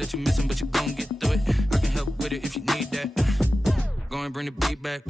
that you're missing, but you gon' get through it. I can help with it if you need that. Go and bring the beat back.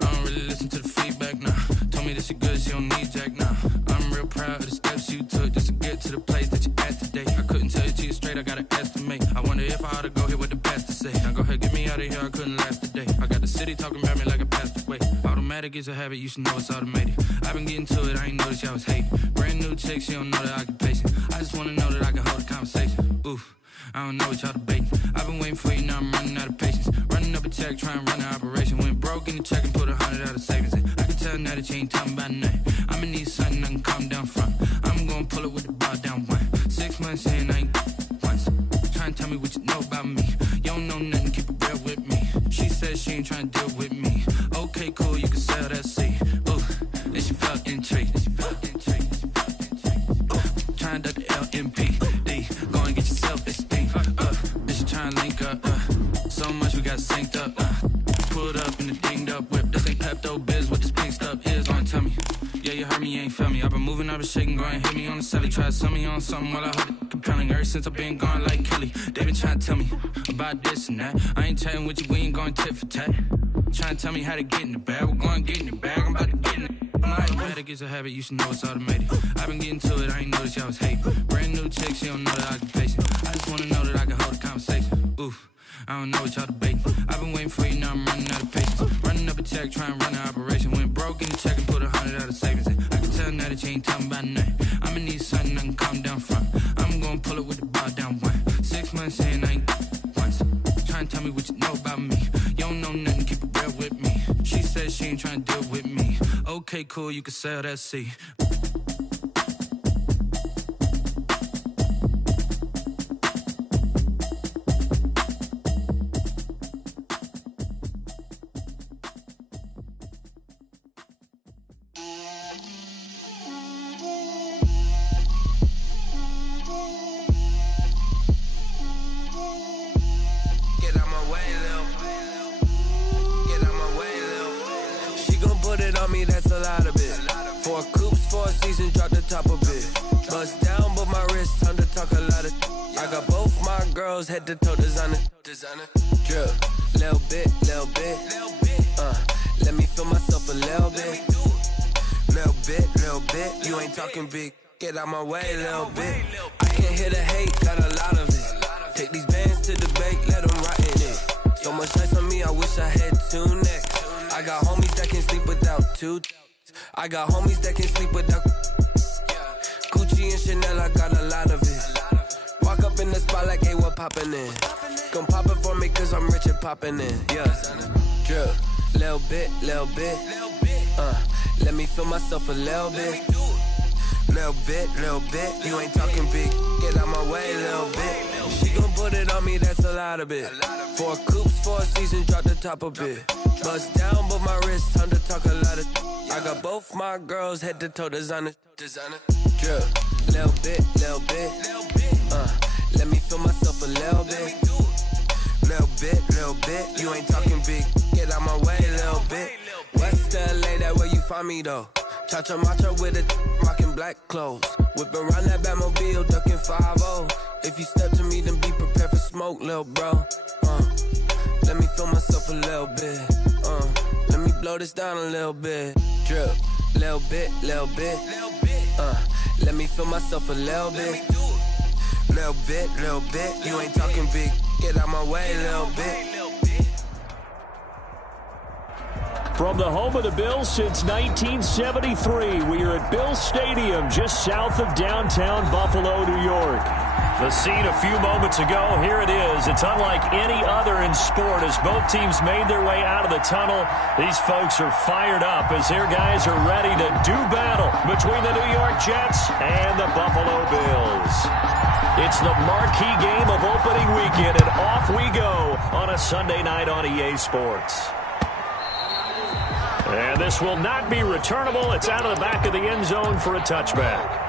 I don't really listen to the feedback, nah. Told me that she good, she don't need Jack, nah. I'm real proud of the steps you took just to get to the place that you're at today. I couldn't tell you to you straight, I gotta estimate. I wonder if I ought to go here with the pastor say. Now go ahead, get me out of here, I couldn't last a day. I got the city talking about me like I passed away. Automatic is a habit, you should know it's automated. I've been getting to it, I ain't noticed y'all was hating. Brand new chick, she don't know the occupation. I just wanna know that I can hold a conversation. Oof, I don't know what y'all debating. I've been waiting for you, now I'm running out of patience. Running up a check, trying to run an operation. Went broke in the check and put 100 out of savings in. I can tell now that you ain't talking about nothing. I'ma need something I can calm down from. I'm gonna pull it with the bar down one. 6 months in, I ain't once. Trying to tell me what you know about me. You don't know nothing, keep it real with me. She said she ain't trying to deal with me. Okay, cool, you can sell that seed. Ooh, then she felt intrigued. Trying to duck the LMPD. Go and get yourself esteem. Then she trying to link up. So much we got synced up. Pulled up in the dinged up whip. This ain't Pepto Biz, what this pink stuff is. Don't tell me. Yeah, you heard me, you ain't felt me. I've been moving, I've been shaking, go and hit me on the celly. Try to sell me on something while I heard it compelling. Ever since I've been gone like Kelly, they been trying to tell me about this and that. I ain't chatting with you, we ain't going tit for tat. Trying to tell me how to get in the bag. We're going to get in the bag, I'm about to get in it. Automatic is a habit, you should know it's automated. I've been getting to it, I ain't noticed y'all was hating. Brand new chick, she don't know the occupation. I just wanna know that I can hold a conversation. Oof, I don't know what y'all debating. I've been waiting for you, now I'm running out of patience. Running up a check, trying to run an operation. Went broke in the check and put 100 out of savings in. I can tell now that you ain't talking about nothing. I'ma need something I can calm down from. I'm gonna pull it with the bar down one. 6 months in, I ain't once. Trying to tell me what you know about me. You don't know nothing, keep it real with me. She said she ain't trying to deal with me. Okay, cool, you can sell that seed. Head to toe designer, drip, little bit, let me feel myself a little bit, you ain't talking big, get out my way, little bit, I can't hear the hate, got a lot of it, take these bands to the bank, let them rot in it, so much ice on me, I wish I had 2 necks, I got homies that can sleep without 2, I got homies that can sleep without, Gucci and Chanel, I got a lot of it. Walk up in the spot like, hey, what poppin' in? Gon' pop it for me cause I'm rich and poppin' in, yeah. Drip, little bit, let me feel myself a little bit. Little bit, you ain't talking big, get out my way, little bit. She gon' put it on me, that's a lot of it. 4 coops, 4 seasons, drop the top a bit. Bust down, but my wrist, time to talk a lot of. I got both my girls, head to toe designer. Drip, little bit, let me feel myself a little bit. Little bit, you ain't talking big, get out my way, little bit. West LA, that where you find me though. Chacha macha with a rockin' black clothes. Whip around that Batmobile, ducking 5-0. If you step to me, then be prepared for smoke, little bro. Let me feel myself a little bit. Let me blow this down a little bit. Drip, little bit. Let me feel myself a little bit. Little bit, you ain't talking big, get out my way, little bit. From the home of the Bills since 1973, we are at Bills Stadium, just south of downtown Buffalo, New York. The scene a few moments ago, here it is. It's unlike any other in sport as both teams made their way out of the tunnel. These folks are fired up as their guys are ready to do battle between the New York Jets and the Buffalo Bills. It's the marquee game of opening weekend, and off we go on a Sunday night on EA Sports. And this will not be returnable. It's out of the back of the end zone for a touchback.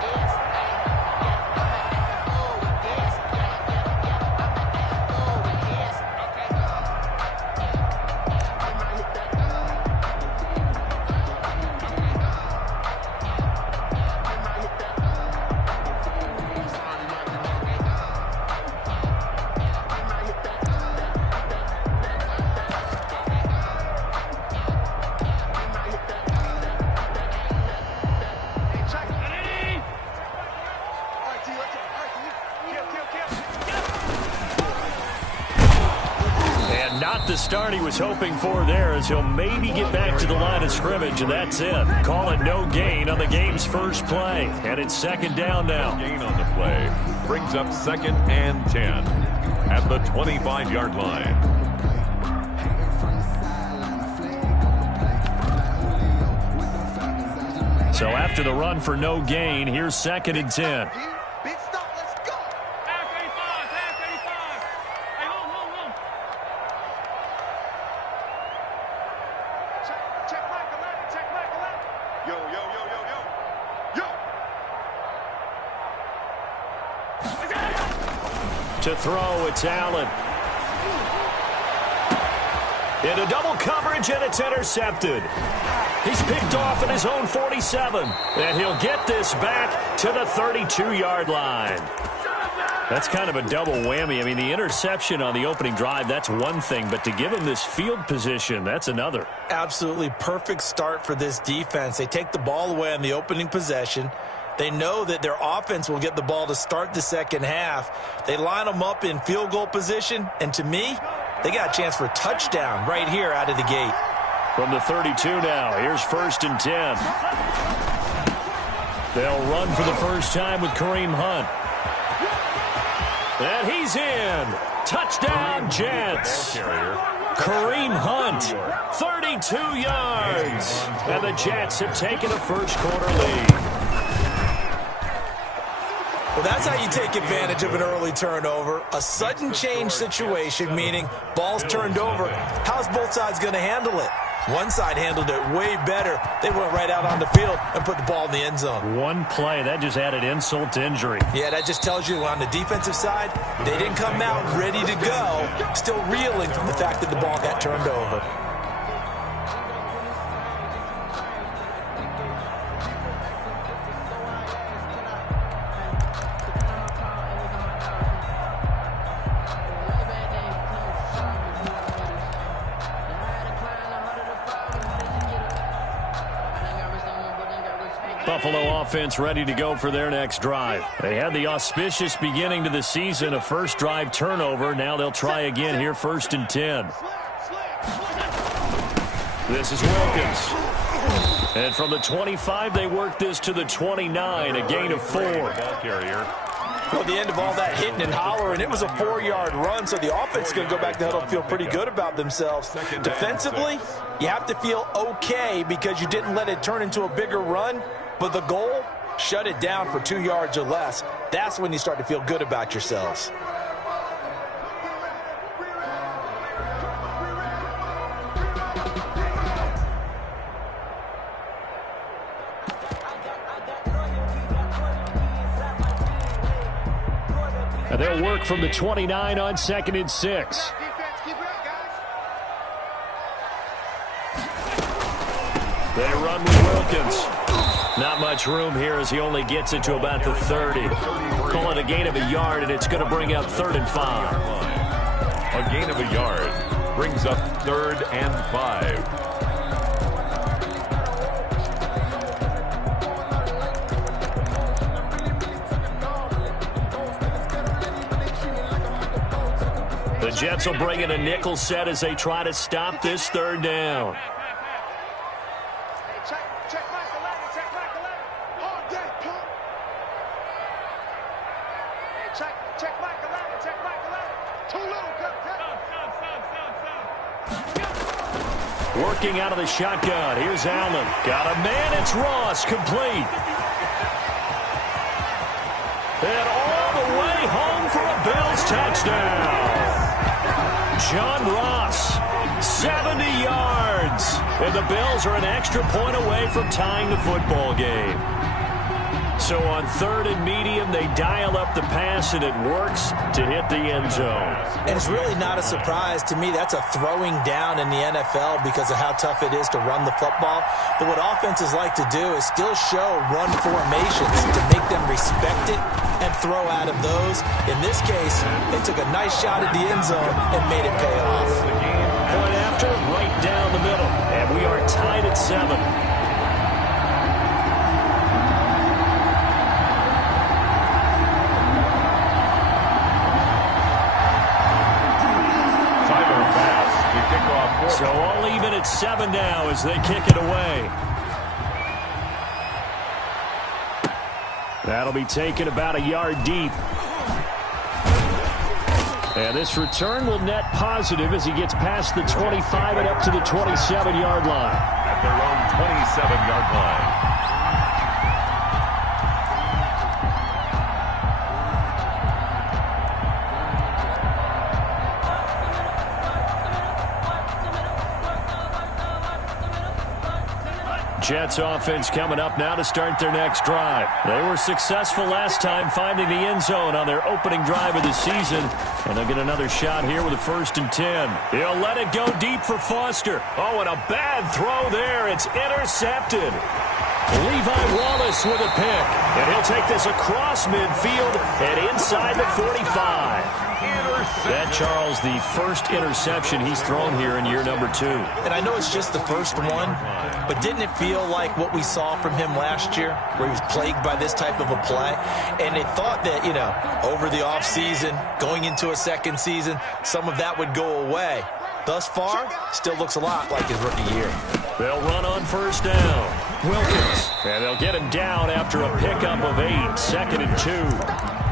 And not the start he was hoping for there, as he'll maybe get back to the line of scrimmage, and that's it. Call it no gain on the game's first play. And it's second down now. Gain on the play brings up 2nd and 10 at the 25-yard line. So after the run for no gain, here's 2nd and 10. Big stop, let's go. Pass 35, pass 35. Hey, hold. Check Michael 11, check Michael 11. Yo. To throw, it's Allen. Into double coverage, and it's intercepted. He's picked off at his own 47, and he'll get this back to the 32-yard line. That's kind of a double whammy. I mean, the interception on the opening drive, that's one thing, but to give him this field position, that's another. Absolutely perfect start for this defense. They take the ball away on the opening possession. They know that their offense will get the ball to start the second half. They line them up in field goal position, and to me, they got a chance for a touchdown right here out of the gate. From the 32 now, here's 1st and 10. They'll run for the first time with Kareem Hunt. And he's in. Touchdown, Jets. Kareem Hunt, 32 yards. And the Jets have taken a first-quarter lead. Well, that's how you take advantage of an early turnover. A sudden change situation, meaning ball's turned over. How's both sides going to handle it? One side handled it way better. They went right out on the field and put the ball in the end zone. One play, that just added insult to injury. Yeah, that just tells you on the defensive side, they didn't come out ready to go, still reeling from the fact that the ball got turned over. Buffalo offense ready to go for their next drive. They had the auspicious beginning to the season, a first drive turnover. Now they'll try again here, 1st and 10. This is Wilkins. And from the 25, they work this to the 29, a gain of 4. Ball carrier. Well, at the end of all that hitting and hollering, it was a 4-yard run, so the offense is going to go back to huddle and feel pretty good about themselves. Defensively, you have to feel okay because you didn't let it turn into a bigger run, but the goal, shut it down for 2 yards or less. That's when you start to feel good about yourselves. And they'll work from the 29 on 2nd and 6. They run with Wilkins. Not much room here as he only gets it to about the 30. Call it a gain of a yard, and it's going to bring up 3rd and 5. A gain of a yard brings up 3rd and 5. The Jets will bring in a nickel set as they try to stop this 3rd down. Check Michael 11, check Michael 11. Hard day, pump. Hey, check Michael 11, check Michael 11. Too little, cut. Working out of the shotgun. Here's Allen. Got a man. It's Ross. Complete. And all the way home for a Bills touchdown. John Ross, 70 yards. And the Bills are an extra point away from tying the football game. So on 3rd and medium, they dial up the pass, and it works to hit the end zone. And it's really not a surprise to me. That's a throwing down in the NFL because of how tough it is to run the football. But what offenses like to do is still show run formations to make them respect it and throw out of those. In this case, they took a nice shot at the end zone and made it pay off. Point after, right down the middle. And we are tied at 7. at 7 now as they kick it away. That'll be taken about a yard deep. And this return will net positive as he gets past the 25 and up to the 27-yard line. At their own 27-yard line. Jets offense coming up now to start their next drive. They were successful last time finding the end zone on their opening drive of the season. And they'll get another shot here with a 1st and 10. He'll let it go deep for Foster. Oh, and a bad throw there. It's intercepted. Levi Wallace with a pick. And he'll take this across midfield and inside the 45. That, Charles, the first interception he's thrown here in year number 2. And I know it's just the first one, but didn't it feel like what we saw from him last year, where he was plagued by this type of a play? And they thought that, you know, over the offseason, going into a second season, some of that would go away. Thus far, still looks a lot like his rookie year. They'll run on 1st down. Wilkins. And they'll get him down after a pickup of 8. 2nd and 2.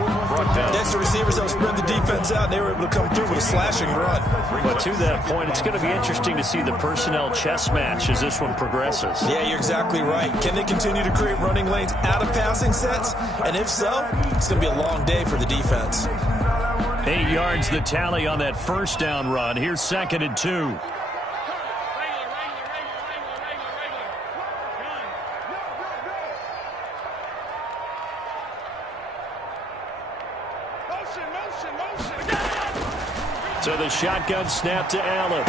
Next, the receivers have spread the defense out, and they were able to come through with a slashing run. But to that point, it's going to be interesting to see the personnel chess match as this one progresses. Yeah, you're exactly right. Can they continue to create running lanes out of passing sets? And if so, it's going to be a long day for the defense. 8 yards the tally on that 1st down run. Here's 2nd and 2. So the shotgun snap to Allen.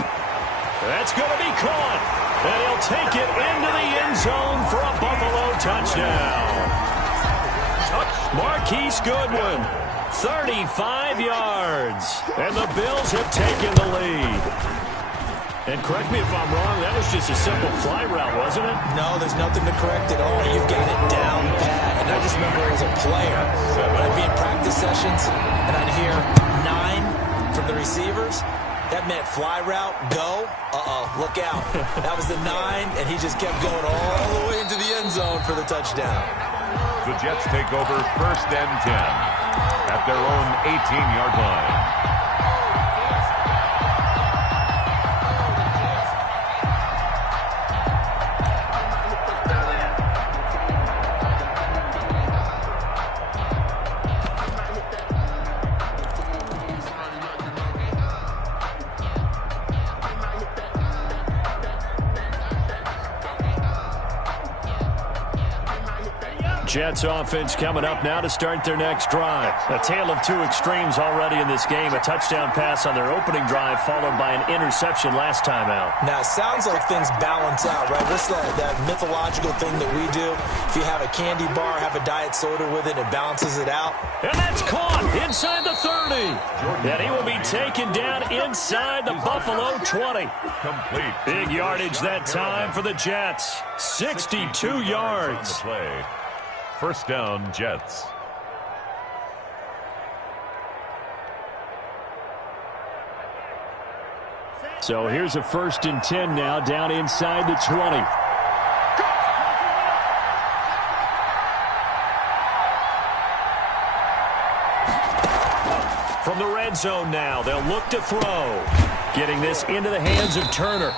That's going to be caught. And he'll take it into the end zone for a Buffalo touchdown. Marquise Goodwin, 35 yards. And the Bills have taken the lead. And correct me if I'm wrong, that was just a simple fly route, wasn't it? No, there's nothing to correct at all. You've got it down pat. And I just remember as a player, when I'd be in practice sessions, and I'd hear 9 from the receivers, that meant fly route, go, look out. That was the 9, and he just kept going all the way into the end zone for the touchdown. The Jets take over 1st and 10 at their own 18-yard line. Jets offense coming up now to start their next drive. A tale of 2 extremes already in this game. A touchdown pass on their opening drive followed by an interception last time out. Now, it sounds like things balance out, right? What's that mythological thing that we do? If you have a candy bar, have a diet soda with it, it balances it out. And that's caught inside the 30. And he will be taken down inside the Buffalo 20. Complete. Big yardage that time for the Jets. 62 yards. Play. 1st down, Jets. So here's a 1st and 10 now, down inside the 20. From the red zone now, they'll look to throw. Getting this into the hands of Turner.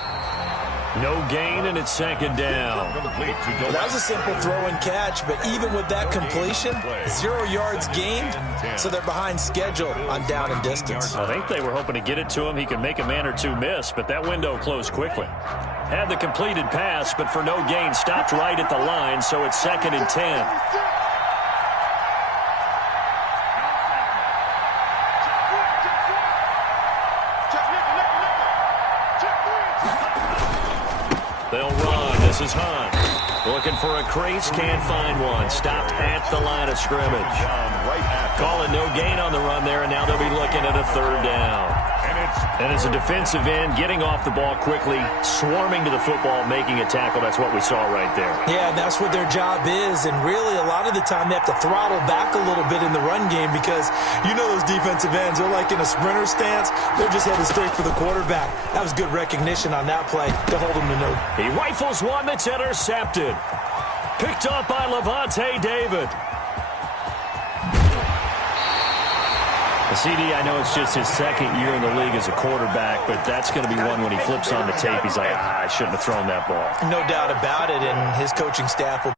No gain, and it's 2nd down. Well, that was a simple throw and catch, but even with that completion, 0 yards gained, so they're behind schedule on down and distance. I think they were hoping to get it to him. He could make a man or 2 miss, but that window closed quickly. Had the completed pass, but for no gain, stopped right at the line, so it's 2nd and 10. They'll run. This is Hunt. Looking for a crease. Can't find one. Stopped at the line of scrimmage. Calling no gain on the run there, and now they'll be looking at a 3rd down. And And as a defensive end, getting off the ball quickly, swarming to the football, making a tackle, that's what we saw right there. Yeah, that's what their job is. And really, a lot of the time, they have to throttle back a little bit in the run game because you know those defensive ends, they're like in a sprinter stance. They're just headed straight for the quarterback. That was good recognition on that play to hold him to no. He rifles one that's intercepted. Picked up by Levante David. The CD, I know it's just his second year in the league as a quarterback, but that's going to be one when he flips on the tape. He's like, I shouldn't have thrown that ball. No doubt about it, and his coaching staff will.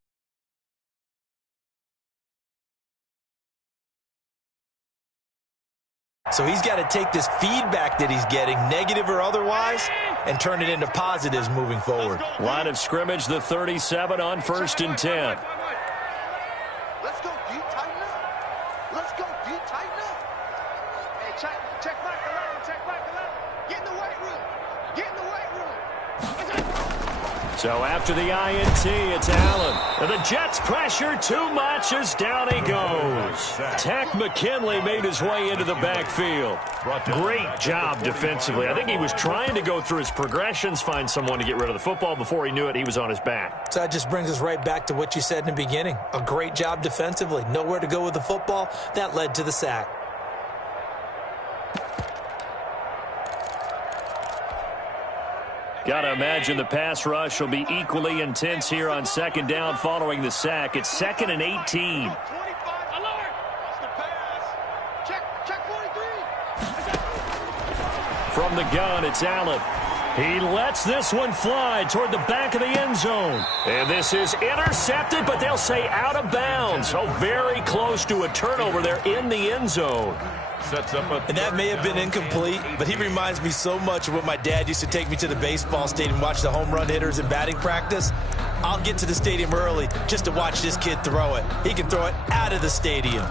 So he's got to take this feedback that he's getting, negative or otherwise, and turn it into positives moving forward. Line of scrimmage, the 37 on 1st and 10. Let's go. Do you tighten up? Let's go. Do you tighten up? Hey, check back the line. Check back the line. Get in the weight room. Get in the weight room. So after the INT, it's Allen. And the Jets pressure too much as down he goes. Tack McKinley made his way into the backfield. Great job defensively. I think he was trying to go through his progressions, find someone to get rid of the football. Before he knew it, he was on his back. So that just brings us right back to what you said in the beginning. A great job defensively. Nowhere to go with the football. That led to the sack. Got to imagine the pass rush will be equally intense here on 2nd down following the sack. It's 2nd and 18. 25. Alert. That's the pass. Check 43. From the gun, it's Allen. He lets this one fly toward the back of the end zone. And this is intercepted, but they'll say out of bounds. So very close to a turnover there in the end zone. And that may have been incomplete, but he reminds me so much of when my dad used to take me to the baseball stadium, watch the home run hitters in batting practice. I'll get to the stadium early just to watch this kid throw it. He can throw it out of the stadium.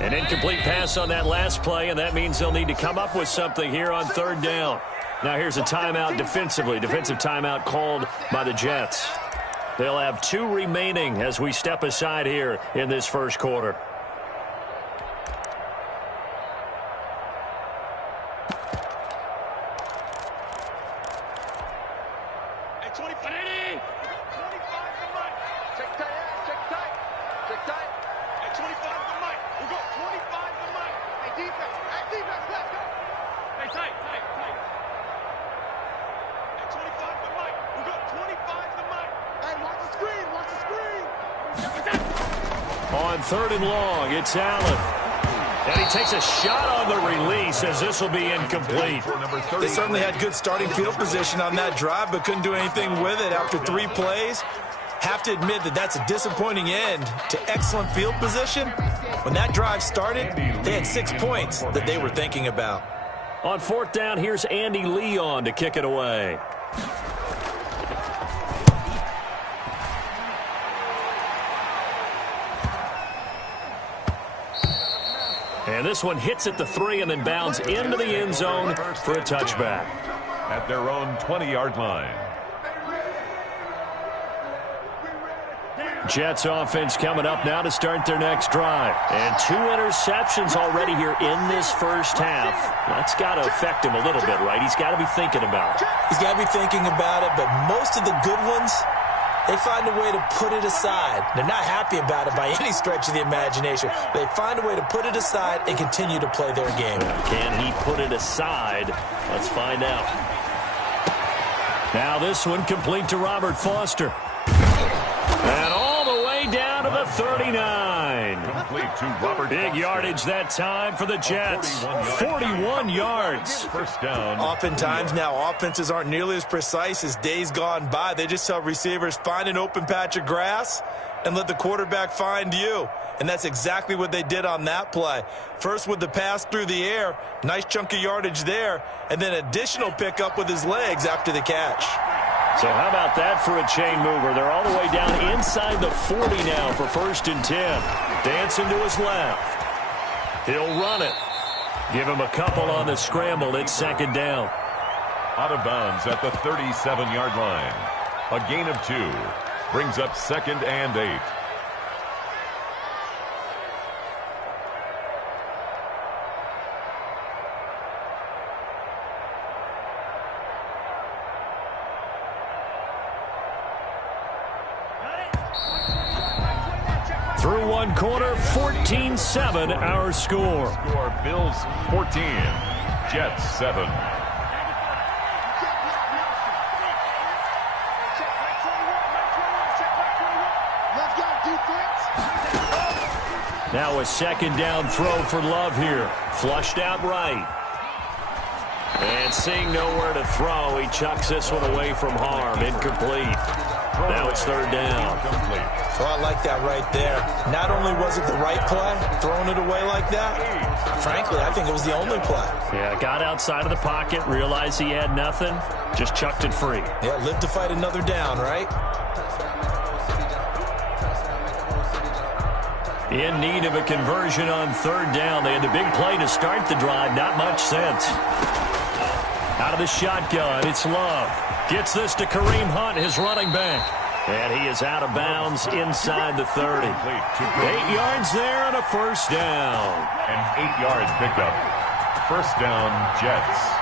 An incomplete pass on that last play, and that means they'll need to come up with something here on 3rd down. Now here's a timeout defensively. Defensive timeout called by the Jets. They'll have 2 remaining as we step aside here in this first quarter. Hey, 25. 25 to Mike. Check tight. Hey, 25 to Mike. We go 25 to Mike. Hey, defense. Let's go. Hey, tight. Hey, 25 to Mike. We go 25 to Mike. Hey, watch the screen. On 3rd and long, it's Allen. And he takes a shot on the release as this will be incomplete. They certainly had good starting field position on that drive, but couldn't do anything with it after 3 plays. Have to admit that that's a disappointing end to excellent field position. When that drive started, they had 6 points that they were thinking about. On 4th down, here's Andy Leon to kick it away. And this one hits at the 3 and then bounds into the end zone for a touchback. At their own 20-yard line. Jets offense coming up now to start their next drive. And 2 interceptions already here in this first half. That's got to affect him a little bit, right? He's got to be thinking about it. He's got to be thinking about it, but most of the good ones, they find a way to put it aside. They're not happy about it by any stretch of the imagination. They find a way to put it aside and continue to play their game. Can he put it aside? Let's find out. Now this one complete to Robert Foster. And all the way down to the 39. Complete to Robert Big Foster. yardage that time for the Jets. 41 yards. First down. Oftentimes now offenses aren't nearly as precise as days gone by. They just tell receivers, find an open patch of grass and let the quarterback find you. And that's exactly what they did on that play. First with the pass through the air, nice chunk of yardage there, and then additional pickup with his legs after the catch. So how about that for a chain mover? They're all the way down inside the 40 now for 1st and 10. Dancing to his left. He'll run it. Give him a couple on the scramble. It's 2nd down. Out of bounds at the 37-yard line. A gain of 2. Brings up 2nd and 8. Through one quarter, 14-7 our score. Bills 14, Jets 7. Now a 2nd down throw for Love here. Flushed out right. And seeing nowhere to throw, he chucks this one away from harm. Incomplete. Now it's 3rd down. So I like that right there. Not only was it the right play, throwing it away like that, frankly, I think it was the only play. Yeah, got outside of the pocket, realized he had nothing, just chucked it free. Yeah, live to fight another down, right? In need of a conversion on 3rd down. They had the big play to start the drive. Not much sense. Out of the shotgun, it's Love. Gets this to Kareem Hunt, his running back. And he is out of bounds inside the 30. 8 yards there and a 1st down. An 8-yard pickup. 1st down, Jets.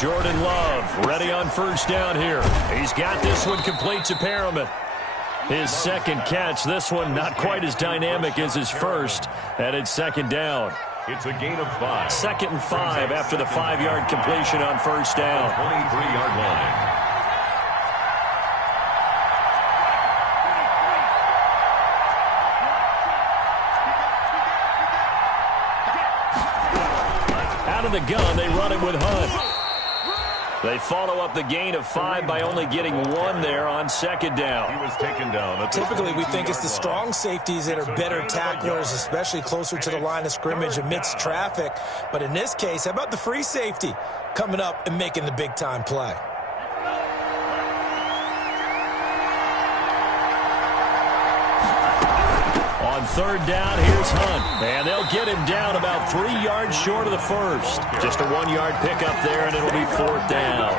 Jordan Love ready on 1st down here. He's got this one complete to Perriman. His 2nd catch. This one not quite as dynamic as his first. And it's 2nd down. It's a gain of 5. 2nd and 5 after the 5-yard completion on 1st down. 23-yard line. Out of the gun, they run it with Hunt. They follow up the gain of 5 by only getting 1 there on 2nd down. He was taken down. Typically, we think it's the strong safeties that are better tacklers, especially closer to the line of scrimmage amidst traffic. But in this case, how about the free safety coming up and making the big-time play? On 3rd down, here's Hunt. And they'll get him down about 3 yards short of the first. Just a 1-yard pickup there, and it'll be 4th down.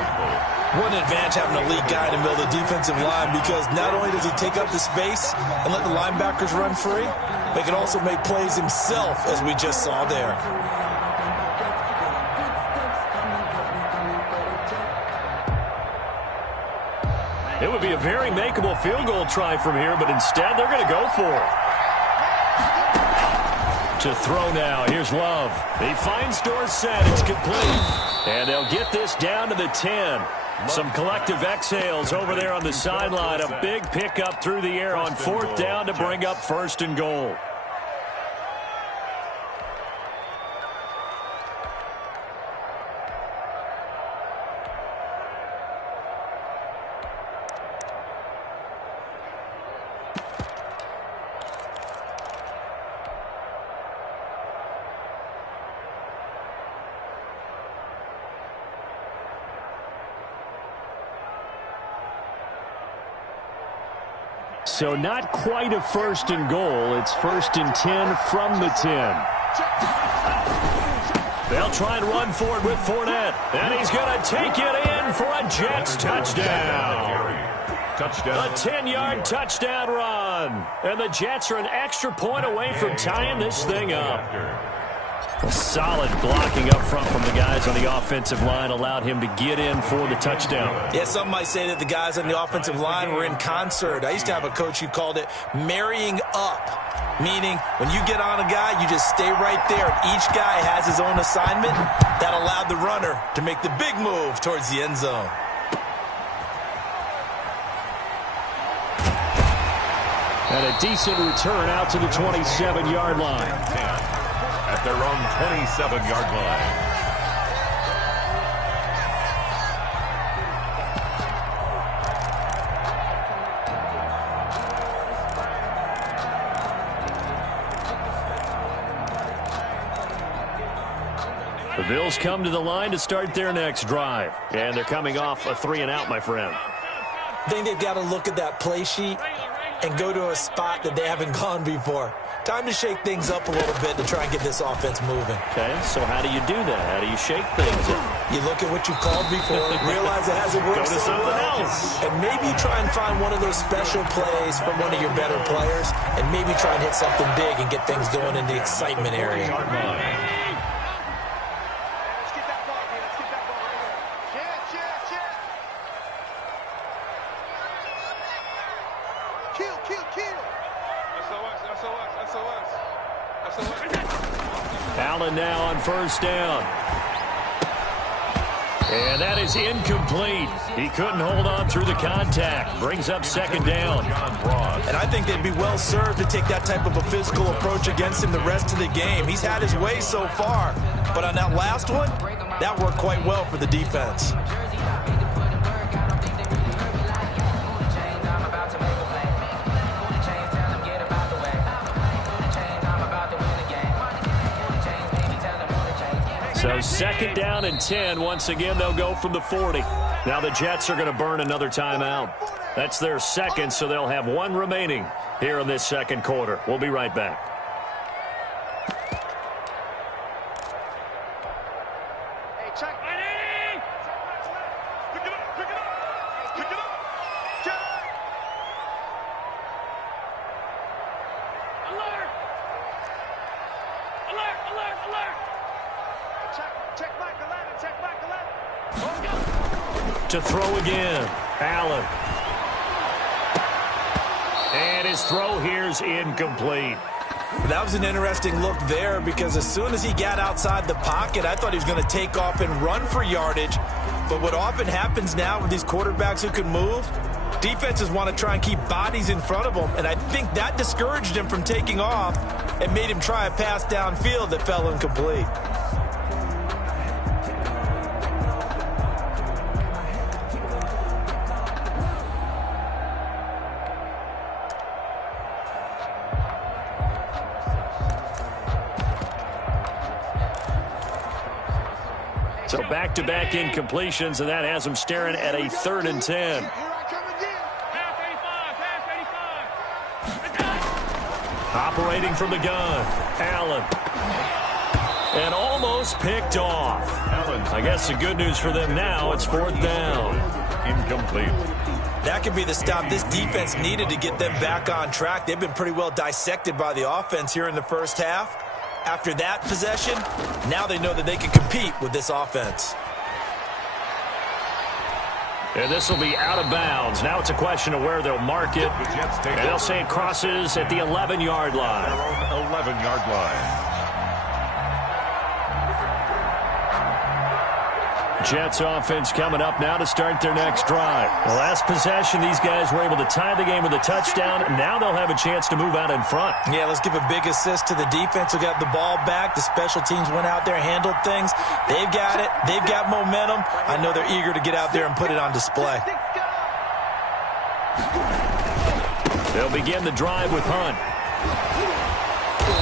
What an advantage having a lead guy in the middle of the defensive line, because not only does he take up the space and let the linebackers run free, but he can also make plays himself, as we just saw there. It would be a very makeable field goal try from here, but instead they're going to go for it. To throw now, here's Love. He finds Dorsett, it's complete. And they'll get this down to the 10. Some collective exhales over there on the sideline. A big pickup through the air on 4th down to bring up 1st and goal. So not quite a 1st and goal. It's 1st and 10 from the 10. They'll try and run for it with Fournette. And he's going to take it in for a Jets touchdown. A 10-yard touchdown run. And the Jets are an extra point away from tying this thing up. A solid blocking up front from the guys on the offensive line allowed him to get in for the touchdown. Yeah, some might say that the guys on the offensive line were in concert. I used to have a coach who called it marrying up, meaning when you get on a guy, you just stay right there. Each guy has his own assignment. That allowed the runner to make the big move towards the end zone. And a decent return out to the 27-yard line. At their own 27-yard line. The Bills come to the line to start their next drive. And they're coming off a 3-and-out, my friend. I think they've got to look at that play sheet and go to a spot that they haven't gone before. Time to shake things up a little bit to try and get this offense moving. Okay, so how do you do that? How do you shake things up? You look at what you've called before, realize it hasn't worked Go to so something well, else. and maybe try and find one of those special plays from one of your better players, and maybe try and hit something big and get things going in the excitement area. Let's get that ball here. Let's get that ball right here. Check. Kill. SOS. Allen now on first down. And that is incomplete. He couldn't hold on through the contact. Brings up second down. And I think they'd be well served to take that type of a physical approach against him the rest of the game. He's had his way so far, but on that last one, that worked quite well for the defense. So second down and 10. Once again, they'll go from the 40. Now the Jets are going to burn another timeout. That's their second, so they'll have one remaining here in this second quarter. We'll be right back. Hey, check. Ready? Pick it up. Check. Alert. Check Michael Allen. To throw again, Allen. And his throw here's incomplete. That was an interesting look there because as soon as he got outside the pocket, I thought he was going to take off and run for yardage. But what often happens now with these quarterbacks who can move, defenses want to try and keep bodies in front of them, and I think that discouraged him from taking off and made him try a pass downfield that fell incomplete. So back-to-back incompletions, and that has them staring at a 3rd and 10. Here I come again. Pass 85. Operating from the gun, Allen. And almost picked off. I guess the good news for them now, it's 4th down. Incomplete. That could be the stop this defense needed to get them back on track. They've been pretty well dissected by the offense here in the first half. After that possession, now they know that they can compete with this offense. And this will be out of bounds. Now it's a question of where they'll mark it. And they'll say it crosses at the 11-yard line. Their own 11-yard line. Jets offense coming up now to start their next drive. The last possession, these guys were able to tie the game with a touchdown. Now they'll have a chance to move out in front. Yeah, let's give a big assist to the defense who got the ball back. The special teams went out there, handled things. They've got it. They've got momentum. I know they're eager to get out there and put it on display. They'll begin the drive with Hunt.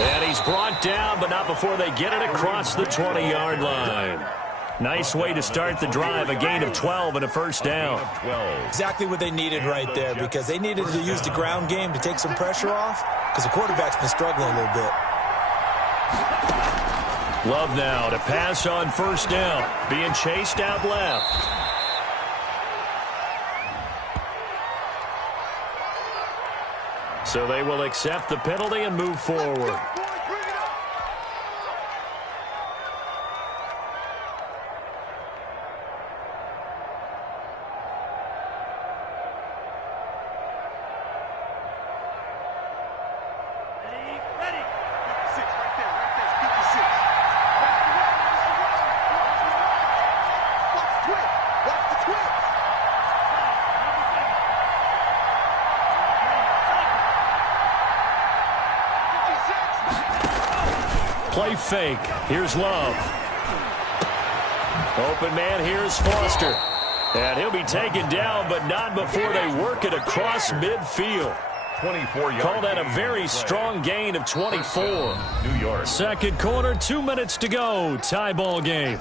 And he's brought down, but not before they get it across the 20-yard line. Nice way to start the drive, a gain of 12 and a first down. Exactly what they needed right there because they needed to use the ground game to take some pressure off because the quarterback's been struggling a little bit. Love now to pass on first down, being chased out left. So they will accept the penalty and move forward. Play fake. Here's Love. Open man, here's Foster. And he'll be taken down, but not before they work it across midfield. 24 yards. Call that a very strong gain of 24. New York. Second quarter, 2 minutes to go. Tie ball game.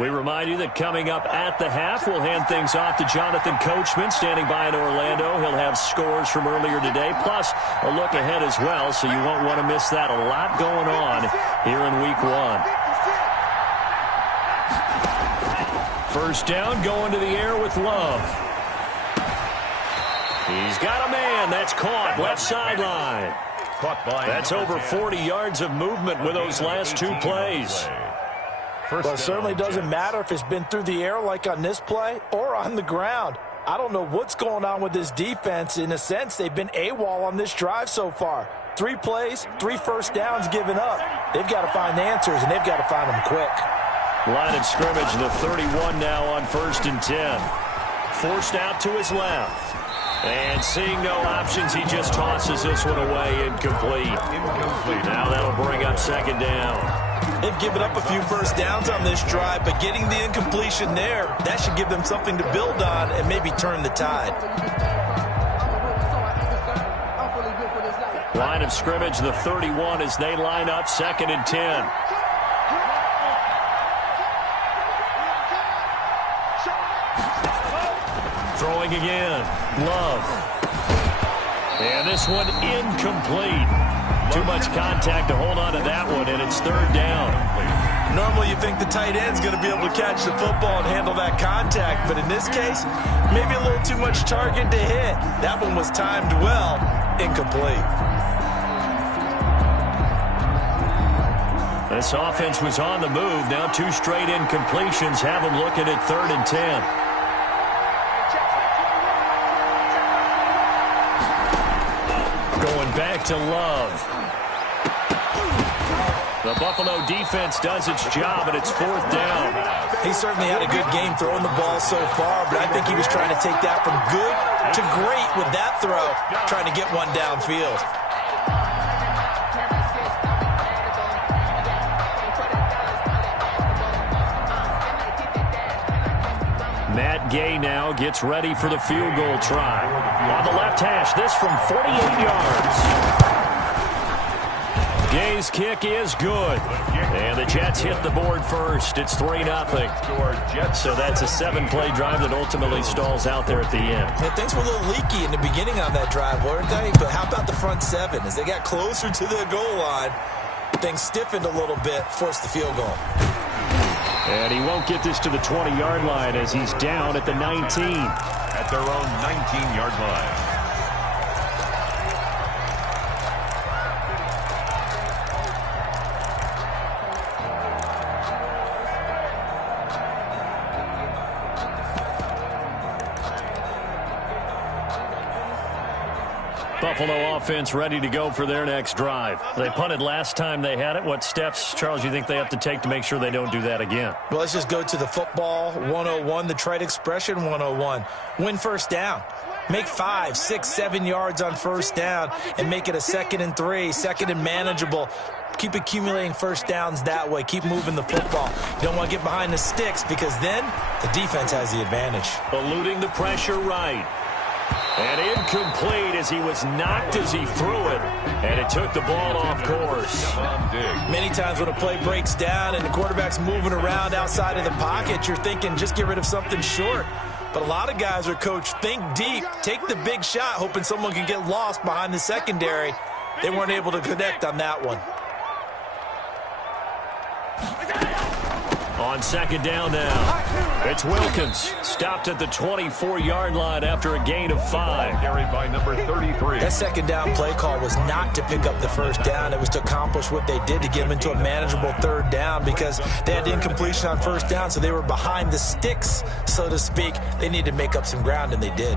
We remind you that coming up at the half, we'll hand things off to Jonathan Coachman, standing by in Orlando. He'll have scores from earlier today, plus a look ahead as well, so you won't want to miss that. A lot going on here in Week 1. First down, going to the air with Love. He's got a man. That's caught. Left sideline. That's over 40 yards of movement with those last two plays. Well, it certainly doesn't matter if it's been through the air like on this play or on the ground. I don't know what's going on with this defense. In a sense, they've been AWOL on this drive so far. 3 plays, 3 first downs given up. They've got to find answers, and they've got to find them quick. Line of scrimmage, the 31 now on 1st and 10. Forced out to his left. And seeing no options, he just tosses this one away, incomplete. Now that'll bring up 2nd down. They've given up a few first downs on this drive, but getting the incompletion there, that should give them something to build on and maybe turn the tide. Line of scrimmage, the 31 as they line up 2nd and 10. Throwing again. Love. And this one incomplete. Too much contact to hold on to that one, and it's 3rd down. Normally you think the tight end's going to be able to catch the football and handle that contact, but in this case, maybe a little too much target to hit. That one was timed well. Incomplete. This offense was on the move. Now 2 straight incompletions have them looking at 3rd and 10. Going back to Love. The Buffalo defense does its job, and it's 4th down. He certainly had a good game throwing the ball so far, but I think he was trying to take that from good to great with that throw, trying to get one downfield. Matt Gay now gets ready for the field goal try. On the left hash, this from 48 yards. Gay's kick is good. And the Jets hit the board first. It's 3-0. So that's a 7-play drive that ultimately stalls out there at the end. Yeah, things were a little leaky in the beginning on that drive, weren't they? But how about the front 7? As they got closer to the goal line, things stiffened a little bit, forced the field goal. And he won't get this to the 20-yard line as he's down at the 19. At their own 19-yard line. Buffalo offense ready to go for their next drive. They punted last time they had it. What steps, Charles, you think they have to take to make sure they don't do that again? Well, let's just go to the football 101, the trite expression 101. Win first down. Make 5, 6, 7 yards on first down and make it a 2nd and 3, 2nd and manageable. Keep accumulating first downs that way. Keep moving the football. You don't want to get behind the sticks because then the defense has the advantage. Eluding the pressure right. And incomplete as he was knocked as he threw it. And it took the ball off course. Many times when a play breaks down and the quarterback's moving around outside of the pocket, you're thinking just get rid of something short. But a lot of guys are coached, think deep, take the big shot, hoping someone can get lost behind the secondary. They weren't able to connect on that one. On 2nd down now, it's Wilkins. Stopped at the 24-yard line after a gain of 5. Carried by number 33. That 2nd down play call was not to pick up the first down. It was to accomplish what they did to get them into a manageable 3rd down because they had incompletion on first down, so they were behind the sticks, so to speak. They needed to make up some ground, and they did.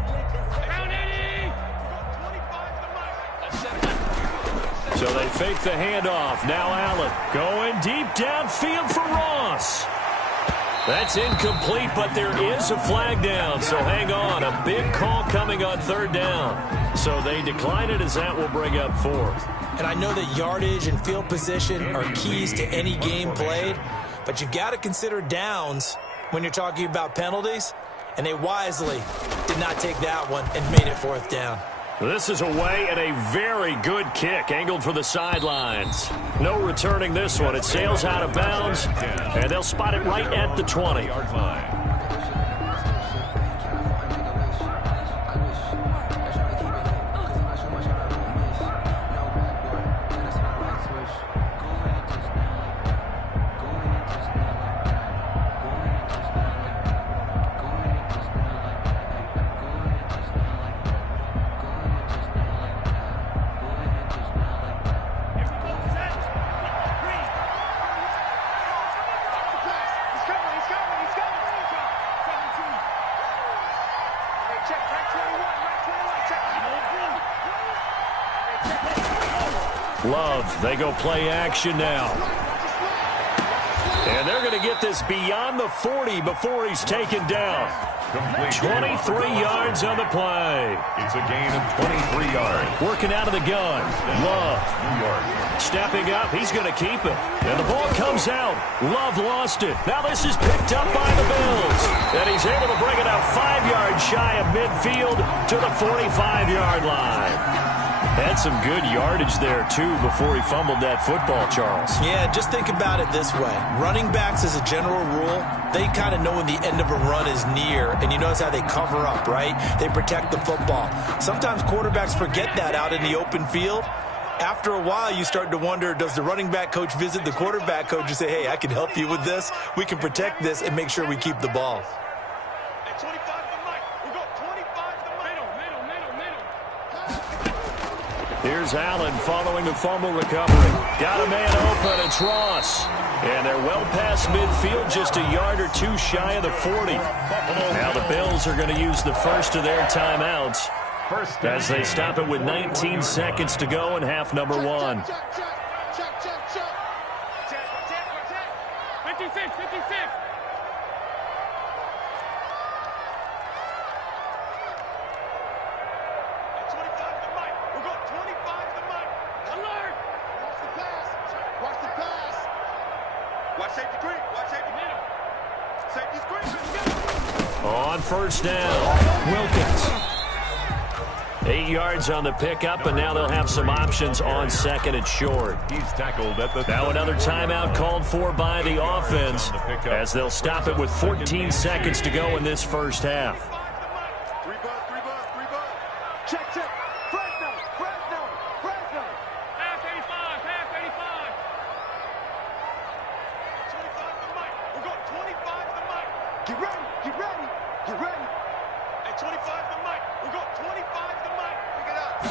So they fake the handoff. Now Allen going deep downfield for Ross. That's incomplete, but there is a flag down, so hang on. A big call coming on 3rd down. So they decline it as that will bring up 4th. And I know that yardage and field position are keys to any game played, but you've got to consider downs when you're talking about penalties, and they wisely did not take that one and made it 4th down. This is away and a very good kick angled for the sidelines. No returning this one. It sails out of bounds, and they'll spot it right at the 20-yard line. Love, they go play action now. And they're going to get this beyond the 40 before he's taken down. 23 yards on the play. It's a gain of 23 yards. Working out of the gun. Love. Stepping up, he's going to keep it. And the ball comes out. Love lost it. Now this is picked up by the Bills. And he's able to bring it out 5 yards shy of midfield to the 45-yard line. Had some good yardage there, too, before he fumbled that football, Charles. Yeah, just think about it this way. Running backs, as a general rule, they kind of know when the end of a run is near, and you notice how they cover up, right? They protect the football. Sometimes quarterbacks forget that out in the open field. After a while, you start to wonder, does the running back coach visit the quarterback coach and say, hey, I can help you with this. We can protect this and make sure we keep the ball. Here's Allen following the fumble recovery. Got a man open. It's Ross. And they're well past midfield, just a yard or two shy of the 40. Now the Bills are going to use the first of their timeouts as they stop it with 19 seconds to go in half number one. 56. On first down, Wilkins. 8 yards on the pickup, and now they'll have some options on second and short. He's tackled at the now another timeout called for by the offense as they'll stop it with 14 seconds to go in this first half. Three buzz. Check. Fresno. Half 85. 25 to Mike. We're going 25 to Mike. Get ready. At 25 to Mike. We're going 25 to Mike. Pick it up.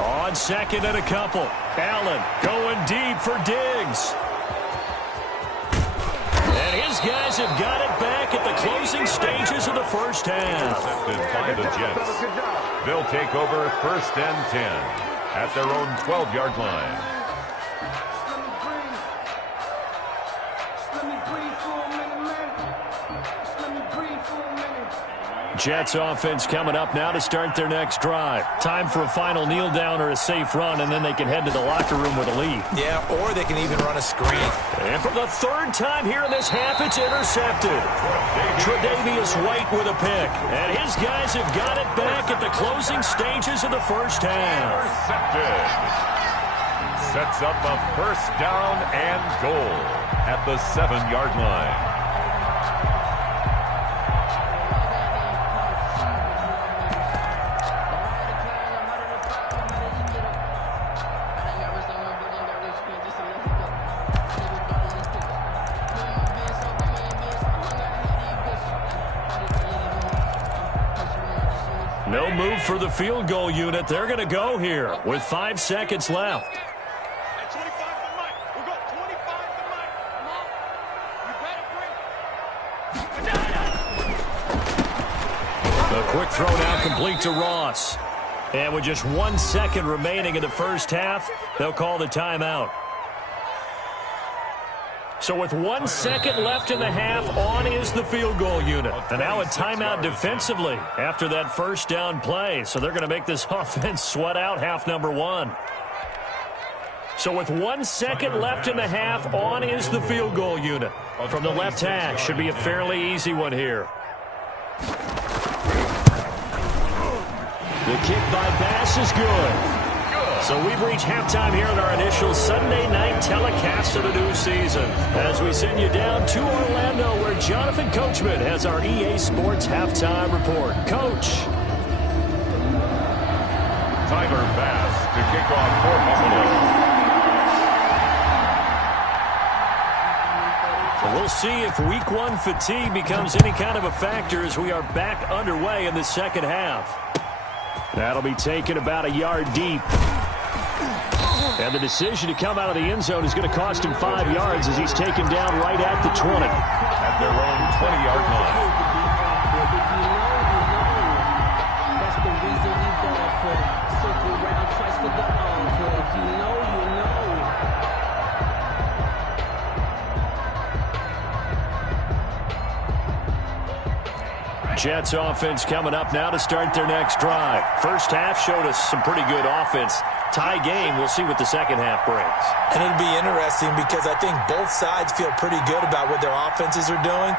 On second and a couple. Allen going deep for Diggs. And his guys have got it back at the closing stages of the first half. Intercepted by the Jets. They'll take over first and 10 at their own 12-yard line. Jets offense coming up now to start their next drive. Time for a final kneel down or a safe run, and then they can head to the locker room with a lead. Yeah, or they can even run a screen. And for the third time here in this half, it's intercepted. Tre'Davious White with a pick. And his guys have got it back at the closing stages of the first half. Intercepted. Sets up a first down and goal at the 7-yard line. No move for the field goal unit. They're going to go here with 5 seconds left. At 25 to Mike. We're going 25 to Mike. Come on. You better bring. A quick throw now complete to Ross. And with just 1 second remaining in the first half, they'll call the timeout. So with 1 second left in the half, on is the field goal unit. And now a timeout defensively after that first down play. So they're going to make this offense sweat out half number one. So with 1 second left in the half, on is the field goal unit. From the left hash, should be a fairly easy one here. The kick by Bass is good. So we've reached halftime here in our initial Sunday night telecast of the new season. As we send you down to Orlando, where Jonathan Coachman has our EA Sports halftime report. Coach. Tyler Bass to kick off for Buffalo. We'll see if week one fatigue becomes any kind of a factor as we are back underway in the second half. That'll be taken about a yard deep. And the decision to come out of the end zone is going to cost him 5 yards as he's taken down right at the 20. At their own 20-yard line. That's the reason we ball for. Circle round twice for the encore. If you know, you know. Jets offense coming up now to start their next drive. First half showed us some pretty good offense. Tie game, we'll see what the second half brings. And it'll be interesting because I think both sides feel pretty good about what their offenses are doing.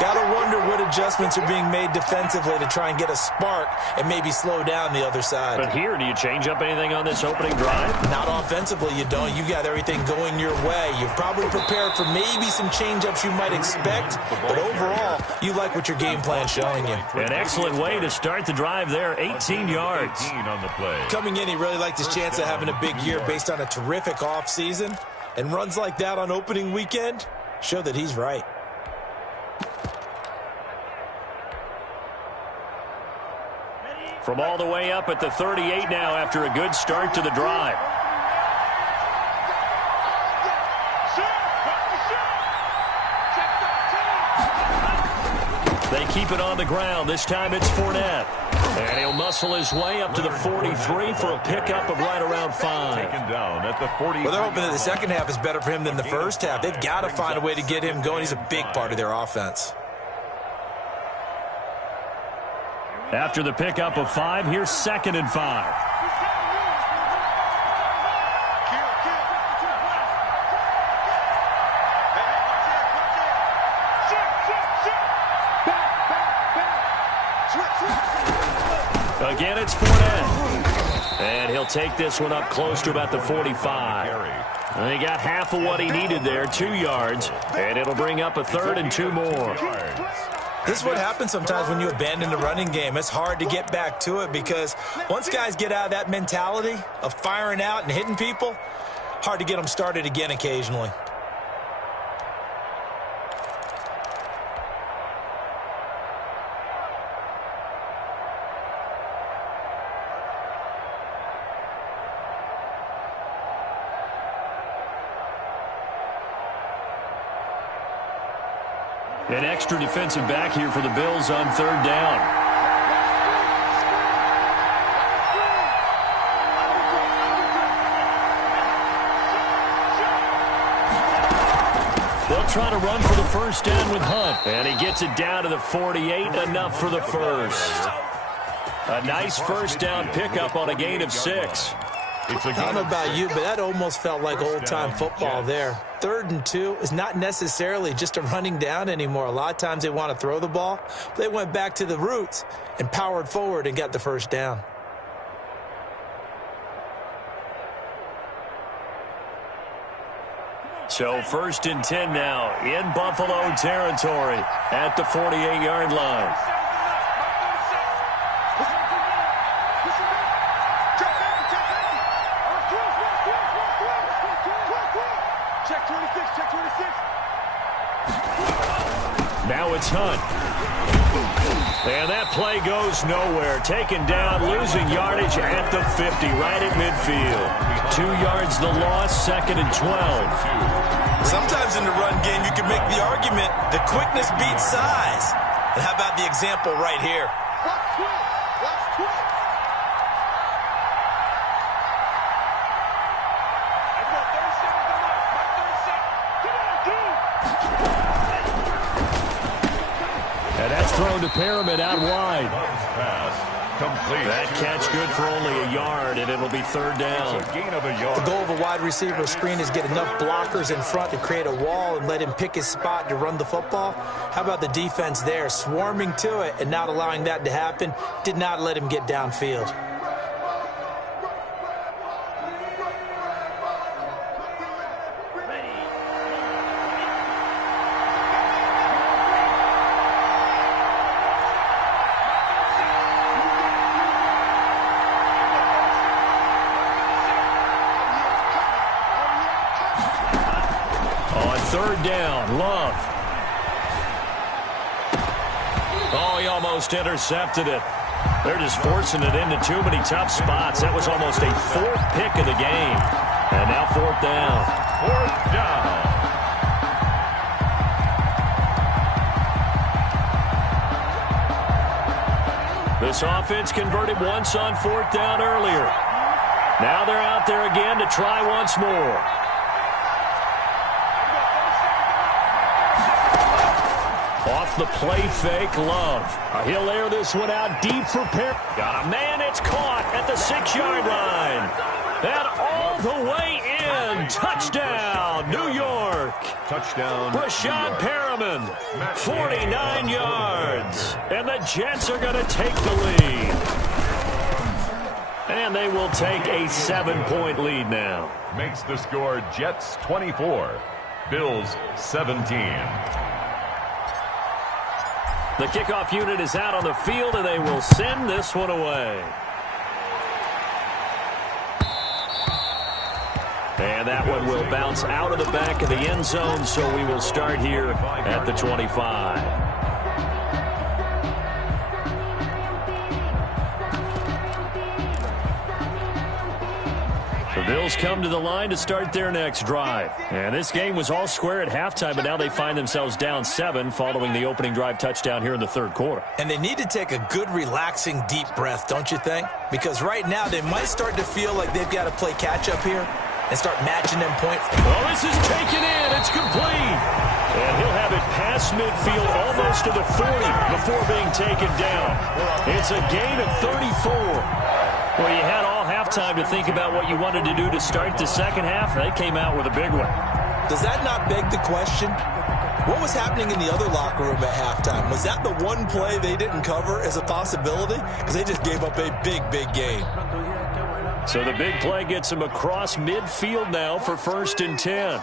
Got to wonder what adjustments are being made defensively to try and get a spark and maybe slow down the other side. But here, do you change up anything on this opening drive? Not offensively, you don't. You got everything going your way. You've probably prepared for maybe some change-ups you might expect, but overall, you like what your game plan's showing you. An excellent way to start the drive there, 18 yards. 18 on the play. Coming in, he really liked his chance of having a big year based on a terrific offseason, and runs like that on opening weekend show that he's right. From all the way up at the 38 now after a good start to the drive. They keep it on the ground. This time it's Fournette. And he'll muscle his way up to the 43 for a pickup of right around 5. Taken down at the 40. Well, they're hoping that the second half is better for him than the first half. They've got to find a way to get him going. He's a big part of their offense. After the pickup of 5, here's 2nd and 5. Again, it's Fournette. And he'll take this one up close to about the 45. And he got half of what he needed there, 2 yards. And it'll bring up a 3rd and 2 more. This is what happens sometimes when you abandon the running game. It's hard to get back to it because once guys get out of that mentality of firing out and hitting people, hard to get them started again occasionally. An extra defensive back here for the Bills on 3rd down. They'll try to run for the first down with Hunt. And he gets it down to the 48, enough for the first. A nice first down pickup on a gain of 6. I don't know about you, but that almost felt like old-time football there. 3rd and 2 is not necessarily just a running down anymore. A lot of times they want to throw the ball. They went back to the roots and powered forward and got the first down. So 1st and 10 now in Buffalo territory at the 48-yard line. Now it's Hunt. And that play goes nowhere. Taken down, losing yardage at the 50, right at midfield. 2 yards the loss, 2nd and 12. Sometimes in the run game, you can make the argument that quickness beats size. And how about the example right here? And that's thrown to Pyramid out wide. Complete. That catch good for only a yard, and it'll be 3rd down. Gain of a yard. The goal of a wide receiver screen is get enough blockers in front to create a wall and let him pick his spot to run the football. How about the defense there, swarming to it and not allowing that to happen? Did not let him get downfield. 3rd down. Love. Oh, he almost intercepted it. They're just forcing it into too many tough spots. That was almost a 4th pick of the game. And now 4th down. 4th down. This offense converted once on 4th down earlier. Now they're out there again to try once more. Off the play fake, Love. He'll air this one out deep for Perry. Got a man, it's caught at the 6-yard line. And all the way in. Touchdown, New York. Touchdown. Rashad Perriman, 49 yards. And the Jets are going to take the lead. And they will take a 7-point lead now. Makes the score Jets 24, Bills 17. The kickoff unit is out on the field, and they will send this one away. And that one will bounce out of the back of the end zone, so we will start here at the 25. The Bills come to the line to start their next drive. And this game was all square at halftime, but now they find themselves down 7 following the opening drive touchdown here in the 3rd quarter. And they need to take a good, relaxing, deep breath, don't you think? Because right now they might start to feel like they've got to play catch-up here and start matching them points. Well, this is taken in. It's complete. And he'll have it past midfield almost to the 40 before being taken down. It's a gain of 34. Well, you had all halftime to think about what you wanted to do to start the second half. They came out with a big one. Does that not beg the question? What was happening in the other locker room at halftime? Was that the one play they didn't cover as a possibility? Because they just gave up a big, big gain. So the big play gets them across midfield now for 1st and 10.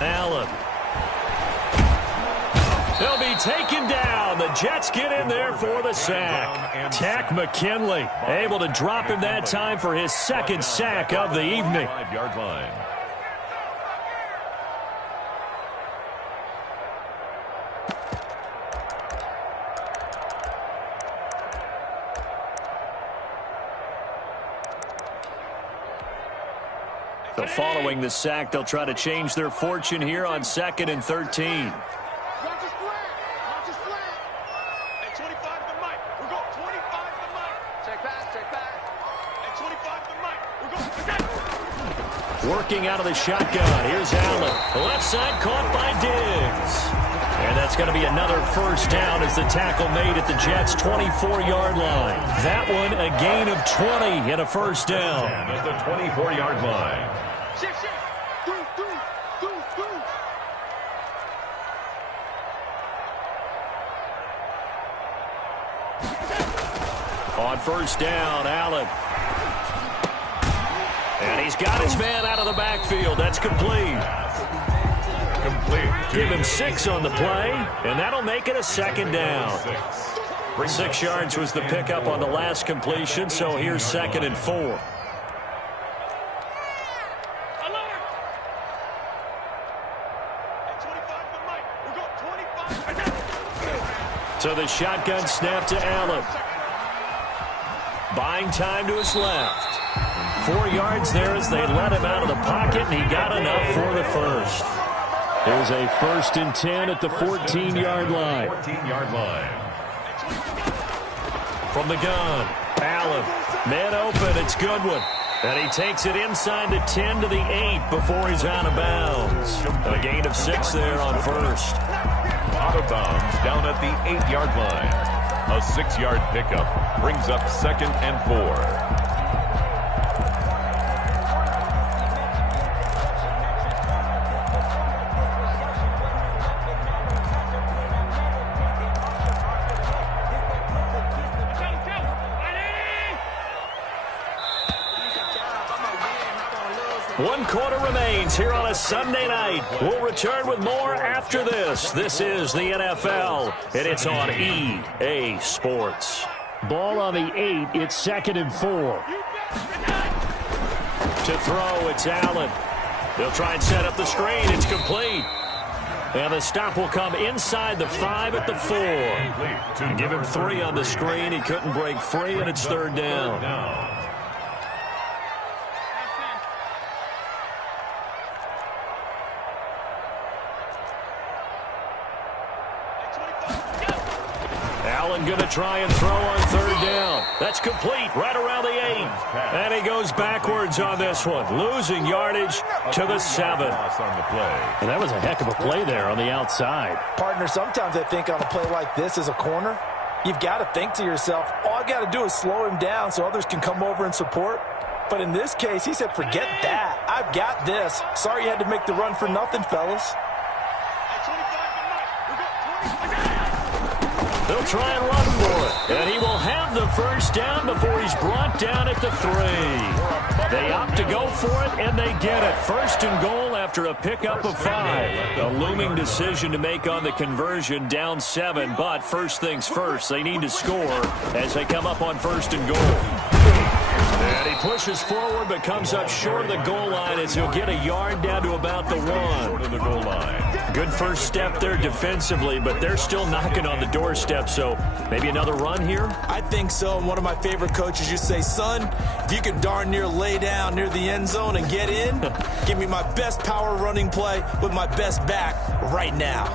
Allen. He'll be taken down. The Jets get in there for the sack. Tack McKinley able to drop him that time for his 2nd sack of the evening. 5-yard line. So following the sack, they'll try to change their fortune here on 2nd and 13. Working out of the shotgun. Here's Allen. Left side caught by Diggs. And that's going to be another 1st down as the tackle made at the Jets' 24-yard line. That one a gain of 20 and a 1st down. At the 24-yard line. On 1st down, Allen. And he's got his man out of the backfield. That's complete. Give him 6 on the play, and that'll make it a 2nd down. 6 yards was the pickup on the last completion, so here's 2nd and 4. So the shotgun snap to Allen. Buying time to his left. 4 yards there as they let him out of the pocket, and he got enough for the 1st. There's a 1st and 10 at the 14-yard line. 14-yard line. From the gun, Allen. Man open, it's Goodwin. And he takes it inside the 10 to the 8 before he's out of bounds. A gain of 6 there on 1st. Out of bounds down at the 8-yard line. A 6-yard pickup brings up 2nd and 4. 1 quarter remains here on a Sunday night. We'll return with more after this. This is the NFL, and it's on EA Sports. Ball on the 8. It's 2nd and 4. To throw, it's Allen. They'll try and set up the screen. It's complete. And the stop will come inside the 5 at the 4. Give him 3 on the screen. He couldn't break free, and it's 3rd down. Allen going to try and throw on 3rd down. That's complete right around the 8. And he goes backwards on this one, losing yardage to the 7. And that was a heck of a play there on the outside. Partner, sometimes I think on a play like this as a corner, you've got to think to yourself, all I got to do is slow him down so others can come over and support. But in this case, he said, forget that. I've got this. Sorry you had to make the run for nothing, fellas. They'll try and run for it. And he will have the 1st down before he's brought down at the 3. They opt to go for it, and they get it. 1st and goal after a pickup of 5. A looming decision to make on the conversion, down 7. But first things first, they need to score as they come up on 1st and goal. And he pushes forward but comes up short of the goal line as he'll get a yard down to about the 1. Short of the goal line. Good first step there defensively, but they're still knocking on the doorstep, so maybe another run here? I think so. And one of my favorite coaches used to say, son, if you can darn near lay down near the end zone and get in, give me my best power running play with my best back right now.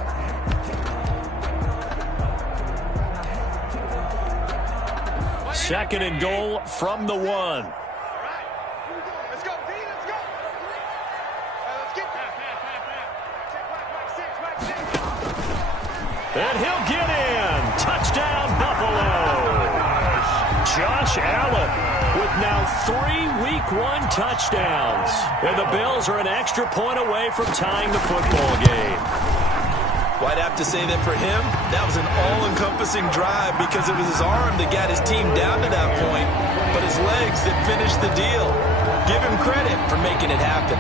Second and goal from the 1. Let's go, D, let's go. Let's get that. And he'll get in. Touchdown, Buffalo. Josh Allen with now 3 Week 1 touchdowns. And the Bills are an extra point away from tying the football game. Well, I'd have to say that for him, that was an all-encompassing drive because it was his arm that got his team down to that point, but his legs that finished the deal. Give him credit for making it happen.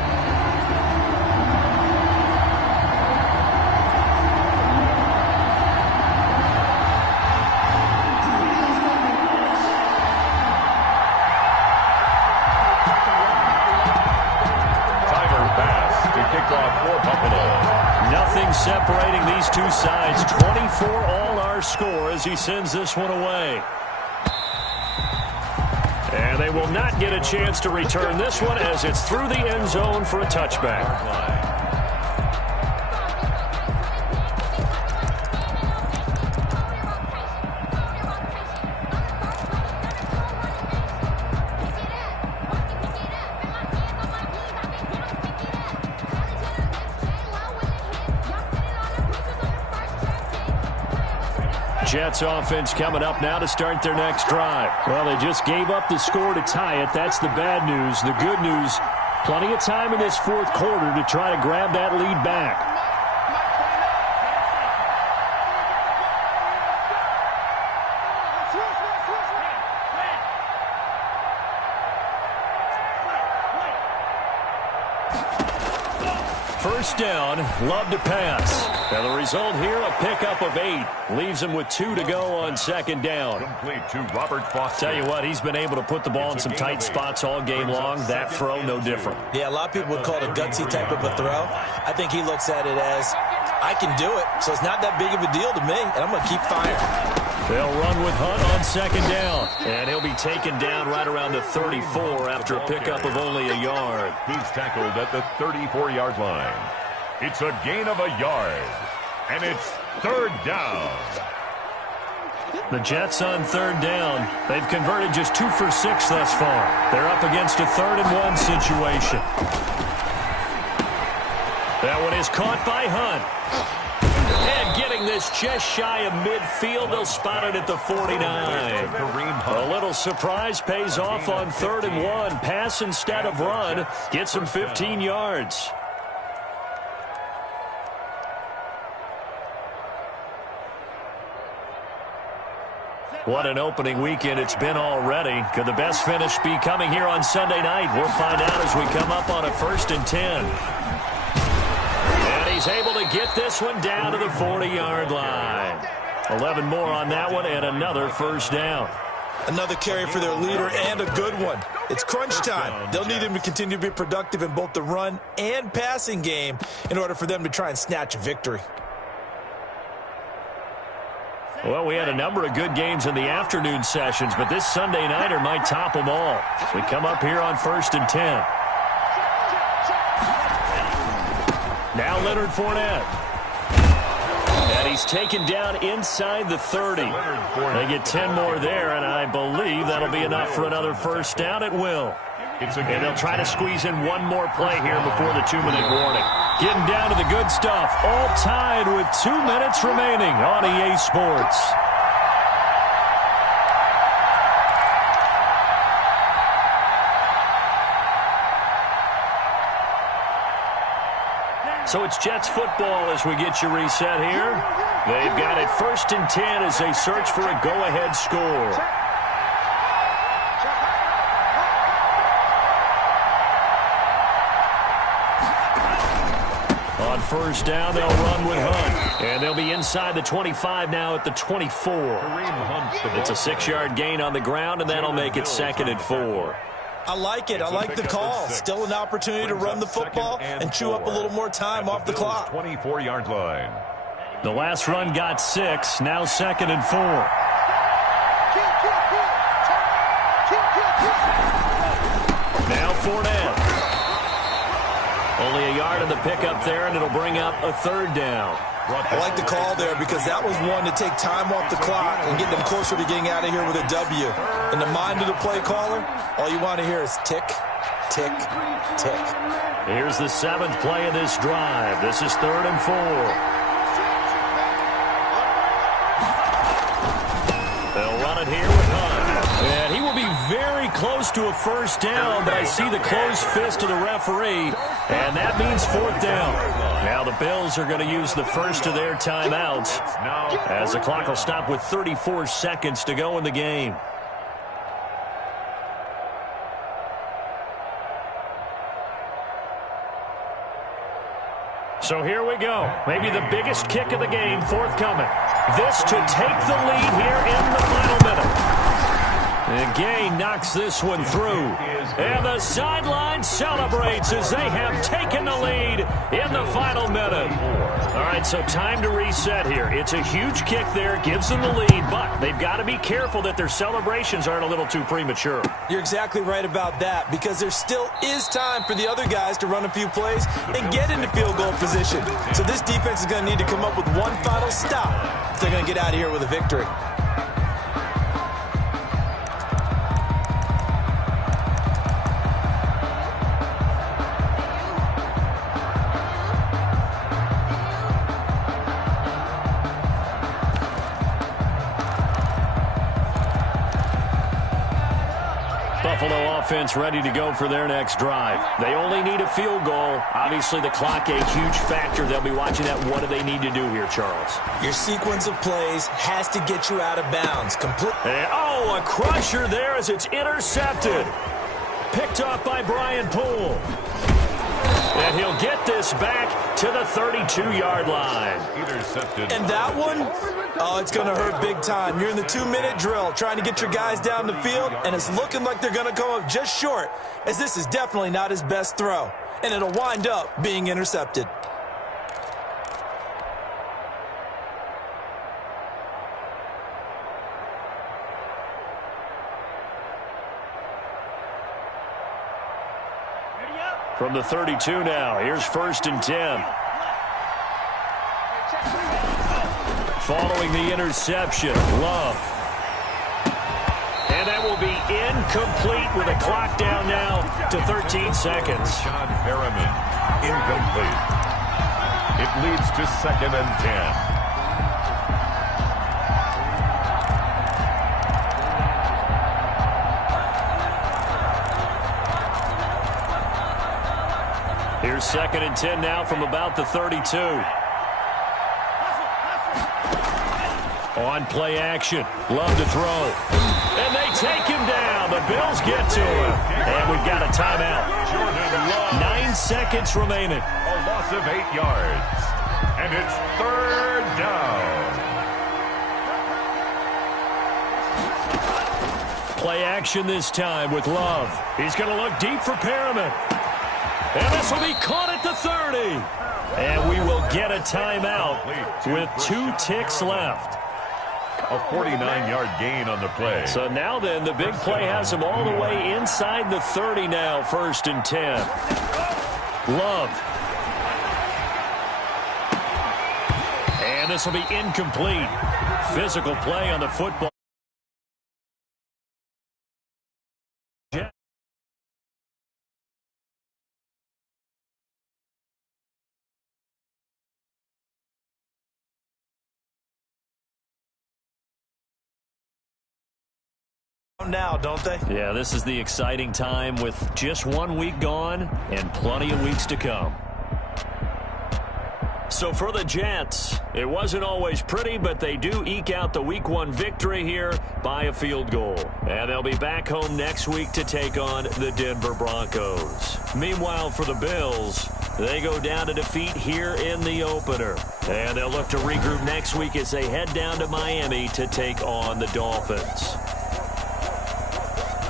Tiger pass to kick off for Buffalo. Nothing separating these two sides. 24 all our score as he sends this one away. And they will not get a chance to return this one as it's through the end zone for a touchback. Jets offense coming up now to start their next drive. Well, they just gave up the score to tie it. That's the bad news. The good news, plenty of time in this 4th quarter to try to grab that lead back. First down, love to pass. And the result here, a pickup of 8. Leaves him with 2 to go on 2nd down. Complete to Robert Foster. Tell you what, he's been able to put the ball in some tight spots all game long. That throw, no different. Yeah, a lot of people would call it a gutsy type of a throw. I think he looks at it as, I can do it, so it's not that big of a deal to me, and I'm going to keep firing. They'll run with Hunt on 2nd down. And he'll be taken down right around the 34 after a pickup of only a yard. He's tackled at the 34-yard line. It's a gain of a yard. And it's 3rd down. The Jets on 3rd down. They've converted just 2 for 6 thus far. They're up against a 3rd and 1 situation. That one is caught by Hunt. And getting this just shy of midfield, they'll spot it at the 49. A little surprise pays off on 3rd and 1. Pass instead of run. Gets him 15 yards. What an opening weekend it's been already. Could the best finish be coming here on Sunday night? We'll find out as we come up on a 1st and 10. And he's able to get this one down to the 40-yard line. 11 more on that one and another first down. Another carry for their leader and a good one. It's crunch time. They'll need him to continue to be productive in both the run and passing game in order for them to try and snatch a victory. Well, we had a number of good games in the afternoon sessions, but this Sunday nighter might top them all. As we come up here on 1st and 10. Now Leonard Fournette. And he's taken down inside the 30. They get 10 more there, and I believe that'll be enough for another first down. It will. And they'll try to squeeze in one more play here before the 2-minute warning. Getting down to the good stuff. All tied with 2 minutes remaining on EA Sports. So it's Jets football as we get you reset here. They've got it 1st and 10 as they search for a go-ahead score. On first down, they'll run with Hunt. And they'll be inside the 25 now at the 24. It's a 6-yard gain on the ground, and that'll make it 2nd and 4. I like it. I like the call. Still an opportunity to run the football and chew up a little more time off the clock. 24-yard line. The last run got 6. Now 2nd and 4. Now Fournette. Only a yard in the pickup there, and it'll bring up a 3rd down. I like the call there because that was one to take time off the clock and get them closer to getting out of here with a W. In the mind of the play caller, all you want to hear is tick, tick, tick. Here's the 7th play of this drive. This is 3rd and 4. They'll run it here with Hunt. And he will be very close to a first down, but I see the closed fist of the referee, and that means 4th down. Now the Bills are going to use the first of their timeouts as the clock will stop with 34 seconds to go in the game. So here we go. Maybe the biggest kick of the game forthcoming. This to take the lead here in the final minute. And Gay knocks this one through. And the sideline celebrates as they have taken the lead in the final minute. All right, so time to reset here. It's a huge kick there, gives them the lead, but they've got to be careful that their celebrations aren't a little too premature. You're exactly right about that because there still is time for the other guys to run a few plays and get into field goal position. So this defense is going to need to come up with one final stop if they're going to get out of here with a victory. Buffalo offense ready to go for their next drive. They only need a field goal. Obviously, the clock a huge factor. They'll be watching that. What do they need to do here, Charles? Your sequence of plays has to get you out of bounds. Oh, a crusher there as it's intercepted. Picked off by Brian Poole. And he'll get this back to the 32-yard line. Intercepted. And that one, oh, it's going to hurt big time. You're in the 2-minute drill trying to get your guys down the field, and it's looking like they're going to come up just short, as this is definitely not his best throw. And it'll wind up being intercepted. From the 32 now, here's 1st and 10. Following the interception, Love. And that will be incomplete with a clock down now to 13 seconds. Sean Harriman, incomplete. It leads to 2nd and 10. Here's 2nd and 10 now from about the 32. On play action. Love to throw. And they take him down. The Bills get to him. And we've got a timeout. 9 seconds remaining. A loss of 8 yards. And it's 3rd down. Play action this time with Love. He's going to look deep for Perriman. And this will be caught at the 30. And we will get a timeout with 2 ticks left. A 49-yard gain on the play. So now then, the big play has him all the way inside the 30 now, 1st and 10. Love. And this will be incomplete. Physical play on the football. Now, don't they? Yeah, this is the exciting time with just 1 week gone and plenty of weeks to come. So for the Jets, it wasn't always pretty, but they do eke out the Week 1 victory here by a field goal. And they'll be back home next week to take on the Denver Broncos. Meanwhile, for the Bills, they go down to defeat here in the opener. And they'll look to regroup next week as they head down to Miami to take on the Dolphins.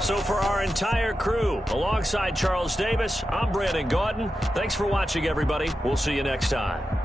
So for our entire crew, alongside Charles Davis, I'm Brandon Gaudin. Thanks for watching, everybody. We'll see you next time.